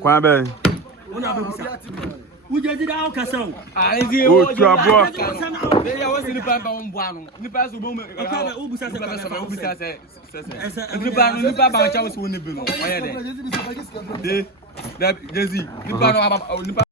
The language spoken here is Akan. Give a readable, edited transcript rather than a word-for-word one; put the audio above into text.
Kwambe. Uje dida o kasa. Ezi o tuabo. Dey ya wasi ni papa on boano. Ni pa so bo me. O busa se o busa se. Ni pa ba cha so ni bi no. Oye de. Jezi. Ni pa no